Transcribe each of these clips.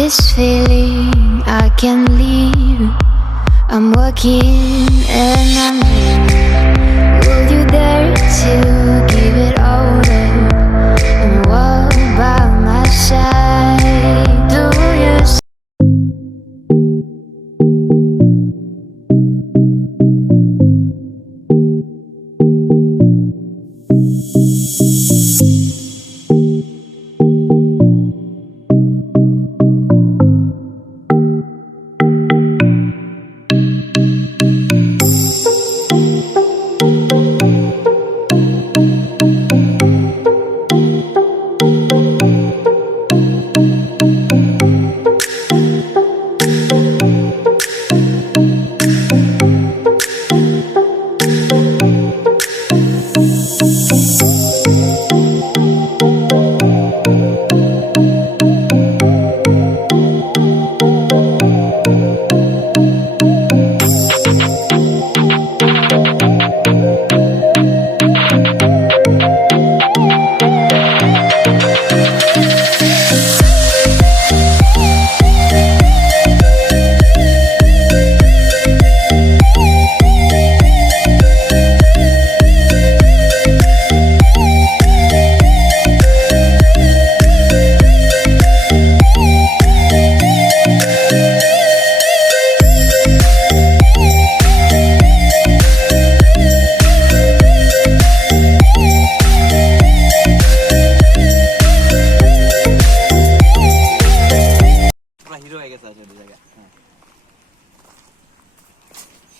this feeling I can't leave. I'm walking and I'm dreaming. Will you dare to give it all up and walk by my side? Do you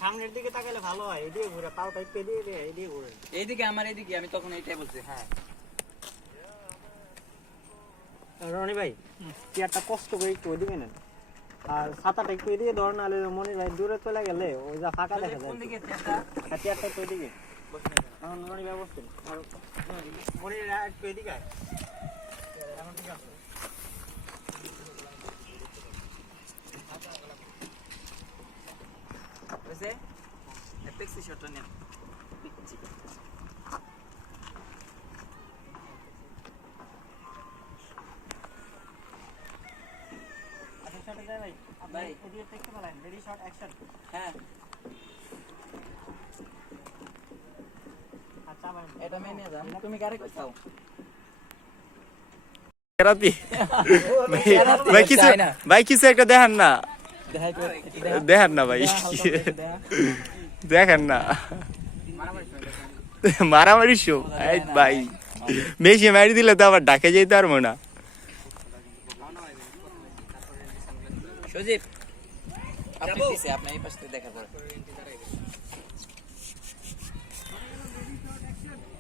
সামনের দিকে তাকালে ভালো হয়, এদিকে ঘুরে পাও type পেদিয়ে দে, এদিকে ঘুরে এইদিকে আমার এইদিকে, আমি তখন এইটাই বলছি। হ্যাঁ রনি ভাই চেয়ারটা কষ্ট করে একটু ওইদিকে নেন, আর ছাতাটা একটু এদিকে ধর, নাহলে মনির ভাই দূরে চলে গেলে ওই যা ফাঁকা দেখা যায়। কোন দিকে চেষ্টা? চেয়ারটা একটু ওইদিকে এখন রনি ভাই বসছেন, আর মনির একটু এদিকে আয়। এখন ঠিক আছে, বুঝছে? এপেক্সি শটটা নেন। আচ্ছা শটে যায় ভাই, আপনি এদিকে দেখতে পেলেন, রেডি শট অ্যাকশন। হ্যাঁ আচ্ছা ভাই এটা মেনে যান, তুমি কারে কইছাও? রাতি ভাই কিছু, ভাই কিছু একটা দেখান না, দেখান না ভাই, দেখেন না মারামারি শো। ভাই বেশি মারি দিলে তো আবার ডাকে যেতে পারবো না। সজীব আপনি দিছে, আপনি এই পাশে দেখা করে।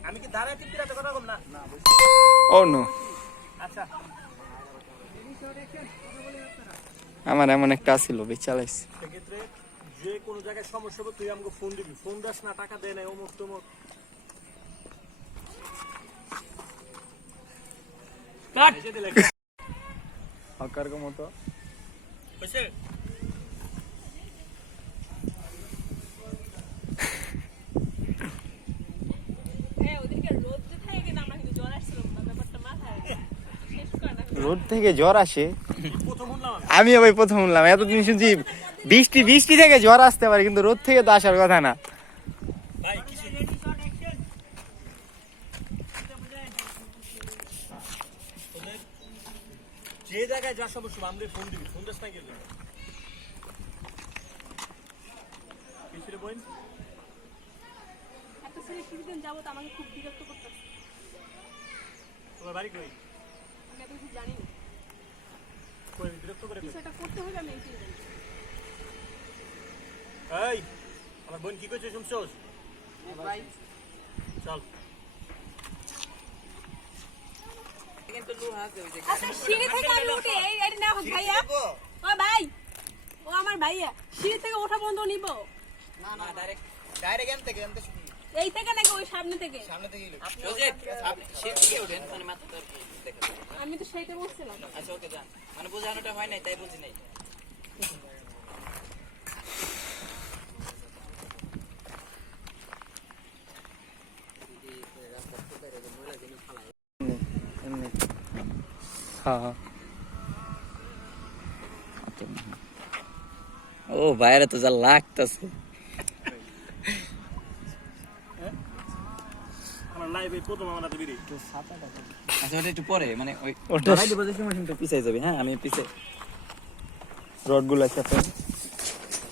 আমি কি দাঁড়ায় টিপতে কথা কম না? ও নো, আচ্ছা আমার এমন একটা ছিল বেচালাইছি। সেক্ষেত্রে যে কোনো জায়গায় সমস্যা হবে তুই আমাকে ফোন দিবি, ফোন দাস না, টাকা দেয় না, অমুক তমুক। হকার মতো হয়েছে রোড থেকে জ্বর আসে, আমি ভাই প্রথম শুনলাম। এতদিন শুনছি বৃষ্টি বৃষ্টি থেকে জ্বর আসতে পারে, কিন্তু রোদ থেকে তো আসার কথা না। যে জায়গায় যা সমস্যা আমাদের ফোন দিবি, ফোন দাস না গেলে কিছু বল। এত ছেলে কিছুদিন যাবত আমাকে খুব বিরক্ত করতেছে। তোমার বাড়ি কই? আমি এত কিছু জানি না, কই বিরক্ত করে কিছু একটা করতে হবে, আমি এইটাই জানি। এই আমার বোন কি করছে শুনছস? ভাই চল কিন্তু লুহা আছে ওই যে। আচ্ছা সিঁড়ি থেকে আমি উঠে এই না ভাইয়া, ও ভাই, ও আমার ভাইয়া, সিঁড়ি থেকে ওঠা বন্ধ নিব না না, ডাইরেক্ট ডাইরেক্ট এখান থেকে শুনি। এই থেকে নাকি ওই সামনে থেকে? সামনে থেকেই লোক। সজীব আপনি সিট থেকে ওঠেন, মানে মাথাটা দেখা যায়। আমি তো সেইটা বলছিলাম। আচ্ছা ওকে যান, মানে বোঝানোটা হয় নাই তাই বুঝি নাই। হ্যাঁ ও বাইরে তো যা লাগতেছে আচ্ছা ওটা একটু পরে মানে ওই ওটা- ধরাই দেবো যে সময় কিন্তু পিছাই যাবে হ্যাঁ আমি পিছে রডগুলো সাথে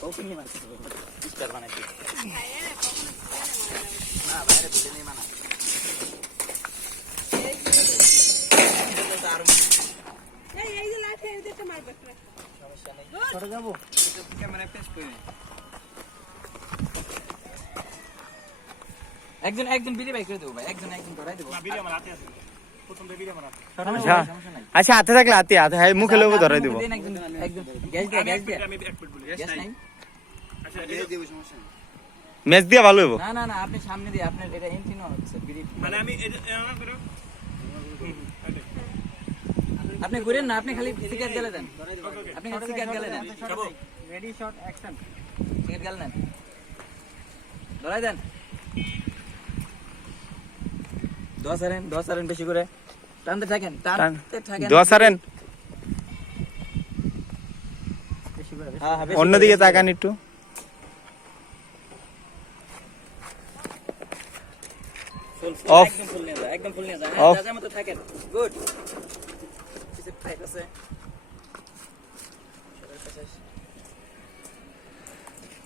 ওকে নিয়ে মারতে হবে স্টার বানাইতে না বাইরে তুলে নিয়ে মানা এই যে লাঠি এই দিতে মারবে সরে যাবো ক্যামেরায় পেস্ট করে একজন বিলি বাই করে দেবো ভাই একজন ধরাই দেবো আচ্ছা আচ্ছা হাতে থাকলে হাতে হাতে হাই মুখে লোক ধরাই দিব একজন গ্যাস দিয়ে গ্যাস নাই ম্যাচ দিয়ে ভালো হইব না আপনি সামনে দিয়ে আপনার এটা এন্ট্রি হচ্ছে বিলি মানে আমি আপনি ঘুরেন না আপনি খালি সিগারেট গেলে দেন আপনি খালি সিগারেট গেলে দেন রেডি শট অ্যাকশন সিগারেট গেলে দেন ধরাই দেন 10 সারেন বেশি করে টানতে থাকেন টানতে থাকেন দোয়া সারেন বেশি করে হ্যাঁ বেশি অন্যদিকে তাকান একটু Off. একদম ফুল নিয়ে যা Off. যার মতো থাকেন গুড পিছে টাইট আছে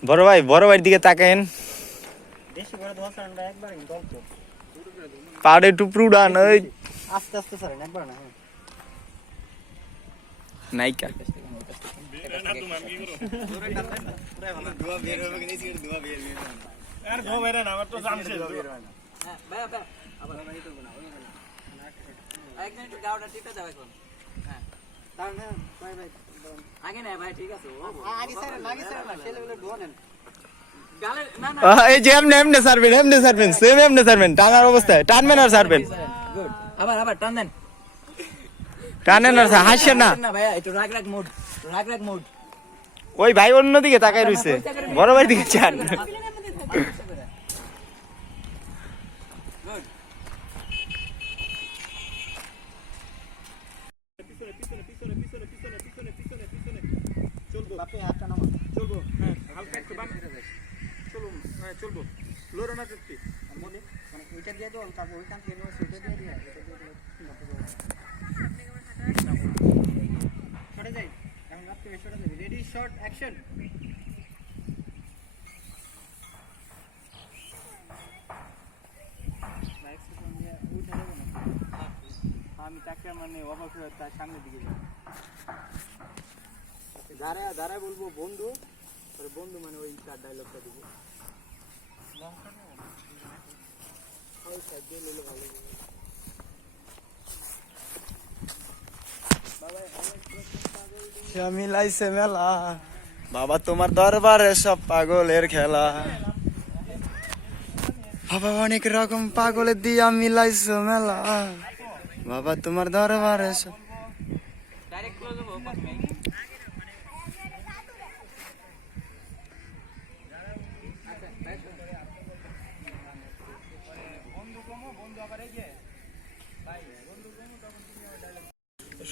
বড় ভাইয়ের দিকে তাকায়েন বেশি করে ধোয়া সারটা একবার গল্প পাড়ে টুপরু ডান ওই আস্তে আস্তে সারেন একবার না নাইকা হ্যাঁ ভাই আবার একদম একটু গাওটা টিপে দাও এখন হ্যাঁ দাঁড়ান হ্যাঁ ভাই ভাই আগে না ভাই ঠিক আছে আগে সারেন না ছেলেগুলো ধোয়া নেন গালে না এই যে এমনে সারবেন সেম এমনে সারবেন টানার অবস্থায় টানবেন আর সারবেন গুড আবার টান দেন টানেন আর হাসছেন না না ভাইয়া একটু রাগ মোড ওই ভাই অন্যদিকে তাকাই রইছে বড় ভাইয়ের দিকে চান বাপে হাতটা নামা মানে ওইটা দিয়ে দাও তারপর ওইখান থেকে সেটা দিয়ে দিয়ে সরে যাই এখন আপনি সরে যাবে রেডি শট অ্যাকশন আমি তাকে মানে অবাক হয়ে তার সামনের দিকে দাঁড়ায় বলবো বন্ধু বন্ধু মানে ওই তার ডায়লগটা দিব মিলাইছে মেলা বাবা তোমার দরবারে সব পাগলের খেলা বাবা অনেক রকম পাগলের দিয়া মিলাইছো মেলা বাবা তোমার দরবারে সব ডাইরেক্ট ক্লোজ হবো প্রথমে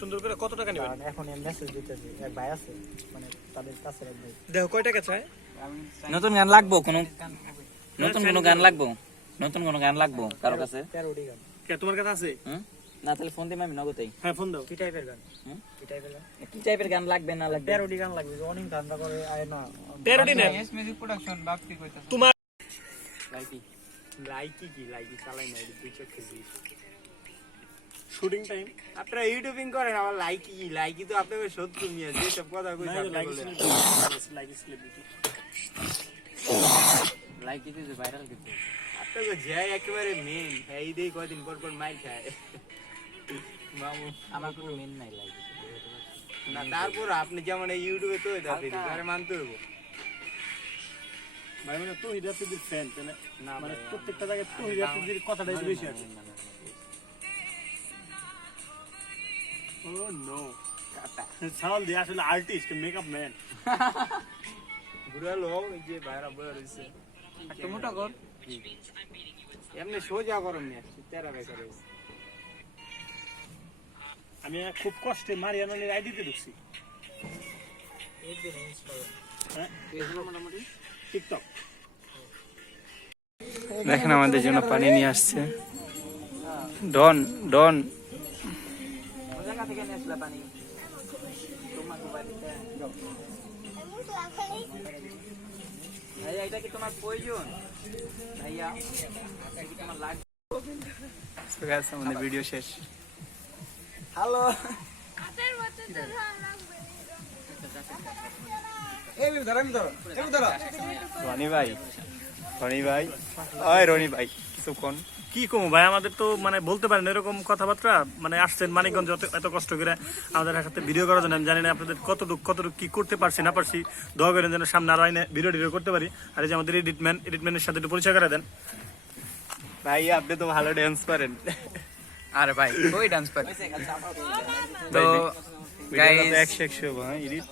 সুন্দর করে কত টাকা নেবেন এখন মেসেজ দিতেছি এক ভাই আছে মানে তাদের কাছে এক ভাই দেখো কয় টাকা চাই নতুন গান লাগবো নতুন কোনো গান লাগবো কারো কাছে 13টি গান কে তোমার কাছে আছে হুম? না তাহলে ফোন দিই আমি নগদেই হ্যাঁ ফোন দাও কি টাইপের গান হুম? কি টাইপের গান কি টাইপের গান লাগবে না লাগবে 13টি গান লাগবে অনেক গান করে আয় না 13টি নেন তোমার লাইকি চালাই না দুই চোখ শুটিং টাইম আপনারা ইউটিউবিং করেন আমার লাইকি তো আপনাদের শত্রু নিয়ে যে সব কথা কইছে লাইক সেলিব্রিটি লাইক দিতে ভাইরাল কিছু আপনাকে যে একেবারে মেন এই দেই কয়দিন পর মাইর খায় মামু আমার কোনো মেন নাই লাইক না তারপর আপনি যেমন এই ইউটিউবে তো দাবি আরে মানতে হইব ভাই মানে তুই হিদাফিদের ফ্যান তাই না না মানে ভাই, প্রত্যেকটা জায়গায় তুই হিদাফিদের কথাটাই বেশি আছে ও নো সাউন্ড দিয়ে আসলে আর্টিস্ট মেকআপ ম্যান বুড়া লোক এই যে বাইরে বয়ে রইছে একটা মোটা কর এমনি সোজা করম না তেরা বেকার হইছে আমি খুব কষ্টে মারিয়ানের আইডিতে ঢুকছি টিকটক দেখেন আমাদের জন্য পানি নিয়ে আসছে ডন ডন। কোন জায়গা থেকে নিয়ে আসলা পানি? তোমার বাড়িতে ভাইয়া, এটা কি তোমার প্রয়োজন? ভাইয়া, এটা কি তোমার লাগবে? So guys, আমাদের ভিডিও শেষ। হ্যালো, রনি ভাই, রনি ভাই, ওই রনি ভাই কিছু কোন? কি কম ভাই, আমাদের তো মানে বলতে পারেন এরকম কথাবার্তা, মানে আসছেন মানিকগঞ্জ এত কষ্ট করে আমাদের সাথে ভিডিও করার জন্য। আমি জানি না আপনাদের কতটুকু কি করতে পারছি না পারছি, দোয়া করেন যেন সামনে আরো আইনে ভিডিও করতে পারি। আর এই যে আমাদের এডিটম্যানের সাথে একটু পরিচয় করে দেন। ভাই আপনি তো ভালো ডান্স করেন। আরে ভাই ওই ডান্স পারে তো গাইস গাইস 100 ভাই এডিট।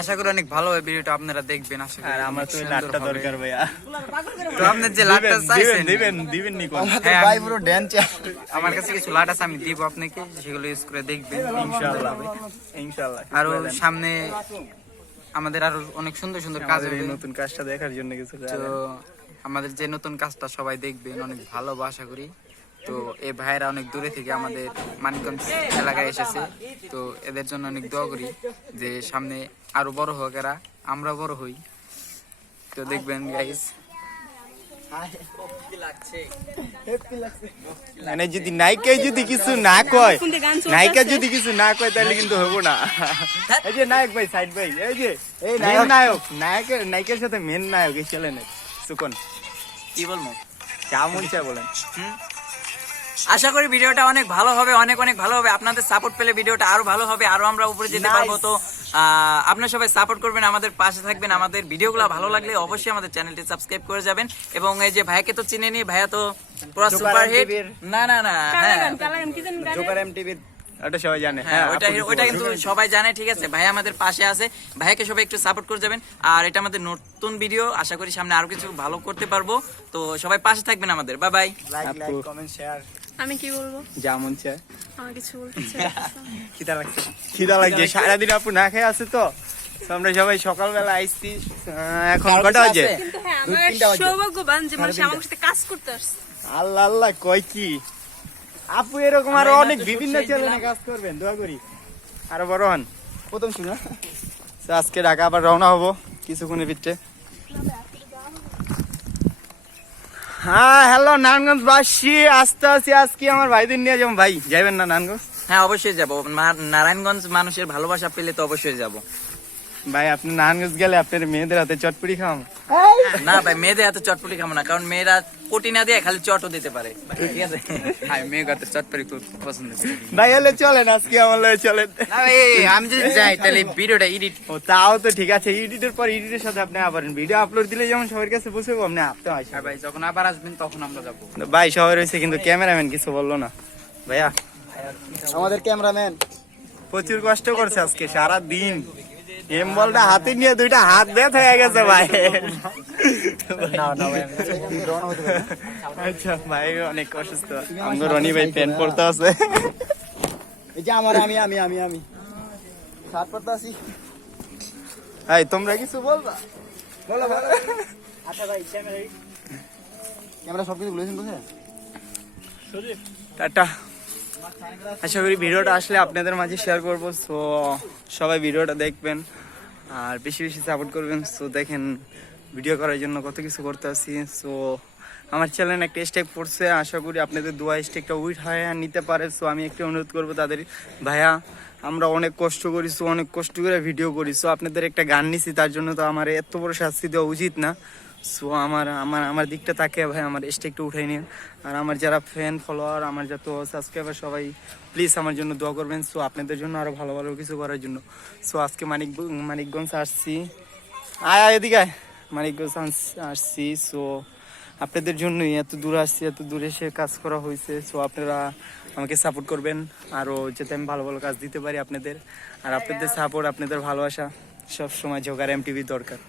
আশা করি অনেক ভালো হবে ভিডিওটা, আপনারা দেখবেন। আশা করি আর আমার তো অনেক লাটটা সুন্দর হবে। দরকার ভাইয়া। তো আপনার যে লাটটা চাইছেন দিবেন নি কোন? হ্যাঁ, ভাই পুরো ড্যান্স আমার কাছে কিছু লাট আছে, আমি দিব আপনাকে, সেগুলো ইউজ করে দেখবেন ইনশাআল্লাহ ভাই, ইনশাআল্লাহ। আরো সামনে আমাদের আরো অনেক সুন্দর সুন্দর কাজ আমাদের হবে। এই নতুন কাজটা দেখার জন্য কিছু তো আমাদের যে নতুন কাজটা সবাই দেখবেন, অনেক ভালো আশা করি। তো এই ভাইয়েরা অনেক দূরে থেকে আমাদের মানিকগঞ্জ এলাকায় এসেছে, তো এদের জন্য অনেক দোয়া করি যে সামনে আরো বড় হোক এরা, আমরা বড় হই। তো দেখবেন গাইস, মানে যদি নায়িকা যদি কিছু না কয়, নায়িকা যদি কিছু না কয় তাহলে কিন্তু হবো না। এই যে নায়ক ভাই, সাইড ভাই, এই যে এই নায়কের সাথে মেন নায়ক এই চ্যানেলের সুকন, কি বলবো, যা মন চায় বলেন। আশা করি ভিডিওটা অনেক ভালো হবে, অনেক অনেক ভালো হবে। আপনাদের সাপোর্ট পেলে ভিডিওটা আরো ভালো হবে, আরো আমরা উপরে যেতে পারবো। তো আপনারা সবাই সাপোর্ট করবেন, আমাদের পাশে থাকবেন। আমাদের ভিডিওগুলো ভালো লাগলে অবশ্যই আমাদের চ্যানেলটি সাবস্ক্রাইব করে যাবেন। এবং এই যে ভাইকে তো চিনেনি, ভাইয়া তো পুরো সুপার হিট। না না না, হ্যাঁ কালাগান কি জানি গান? জোকার এমটিভির ওটা সবাই জানে। হ্যাঁ, ওইটা কিন্তু সবাই জানে, ঠিক আছে। ভাই আমাদের পাশে আছে, ভাইকে সবাই একটু সাপোর্ট করে যাবেন। আর এটা আমাদের নতুন ভিডিও, আশা করি সামনে আরো কিছু ভালো করতে পারবো। তো সবাই পাশে থাকবেন আমাদের। Bye bye. Like comment share আমি কি বলবো? যা মন চায়। আমার কিছু বলতে ইচ্ছে করতেছে না। খিদা লাগছে, সারাদিন আপু না খেয়ে আছে তো। তো আমরা সবাই সকালবেলা আইসি, এখন কটা বাজে? কিন্তু হ্যাঁ, আমার সৌভাগ্যবান যে মানুষ আমার সাথে কাজ করতে আসছে। আল্লাহ আল্লাহ কয় কি আপু, এরকম আরো অনেক বিভিন্ন চ্যানেলে কাজ করবেন, দোয়া করি আরো বড় হন। প্রথম শুনো আজকে ঢাকা আবার রওনা হবো কিছুক্ষণের ভিতরে। হ্যাঁ হ্যালো নারায়ণগঞ্জ বাসী, আসতে আসি আজকে আমার ভাইদের নিয়ে যাবো। ভাই যাইবেন না নারায়ণগঞ্জ? হ্যাঁ অবশ্যই যাবো, নারায়ণগঞ্জ মানুষের ভালোবাসা পেলে তো অবশ্যই যাব। ভাই আপনি নারায়ণগঞ্জ গেলে আপনার মেয়েদের হাতে চটপুরি খাওয়াম। না ভাই, মেয়েদের হাতে চটপটি খাবো না, কারণ মেয়েরা কোটি না দিয়ে খালি চটও দিতে পারে, ঠিক আছে। মেয়ের হাতে চটপটি খুব পছন্দ করি। ভাই হলে চলেন, আজকে আমার লগে চলেন। না ভাই, আমি যদি যাই তাহলে ভিডিওটা এডিট। ও তাও তো ঠিক আছে, এডিটের পর এডিটের সাথে আপনি আবার ভিডিও আপলোড দিলে যেমন সবার কাছে পৌঁছাবো, আপনি আপনি আসেন। ভাই যখন আবার আসবেন তখন আমরা যাবো। ভাই সবাই রয়েছে কিন্তু ক্যামেরাম্যান কিছু বললো না। ভাইয়া আমাদের ক্যামেরাম্যান প্রচুর কষ্ট করছে আজকে সারা দিন, এম বলটা হাতে নিয়ে দুইটা হাত ব্যথা হয়ে গেছে ভাই। আচ্ছা ভাই অনেক অসুস্থ, আমার রনি ভাই পেন পড়তে আছে। এই যে আমার আমি আমি আমি আমি শার্ট পরতে আছি। ভাই তোমরা কিছু বলবা? বলো বলো। আচ্ছা ভাই ক্যামেরা সবকিছু বলেছেন তো? টাটা। আশা করি ভিডিওটা আসলে আপনাদের মাঝে শেয়ার করবো, সো সবাই ভিডিওটা দেখবেন আর বেশি বেশি সাপোর্ট করবেন। সো দেখেন ভিডিও করার জন্য কত কিছু করতে আসি। সো আমার চ্যানেল একটা স্টেপ পড়ছে, আশা করি আপনাদের দোয়া স্টেকটা উইট হয় নিতে পারে। সো আমি একটা অনুরোধ করবো তাদের, ভাইয়া আমরা অনেক কষ্ট করি, সো অনেক কষ্ট করে ভিডিও করি, সো আপনাদের একটা গান নিছি, তার জন্য তো আমার এত বড় শাস্তি দেওয়া উচিত না। সো আমার দিকটা তাকে ভাই আমার স্টেকটা উঠাই নিন। আর আমার যারা ফ্যান ফলোয়ার, আমার যত সাবস্ক্রাইবার সবাই প্লিজ আমার জন্য দোয়া করবেন। সো আপনাদের জন্য আরো ভালো ভালো কিছু করার জন্য। সো আজকে মানিকগঞ্জ আসছি, এদিকে মানিকগঞ্জ আসছি। সো আপনাদের জন্যই এত দূর আসছি, এত দূরে এসে কাজ করা হয়েছে। সো আপনারা আমাকে সাপোর্ট করবেন আরও, যাতে আমি ভালো ভালো কাজ দিতে পারি আপনাদের। আর আপনাদের সাপোর্ট, আপনাদের ভালোবাসা সবসময় জোগাড় এমটিভি দরকার।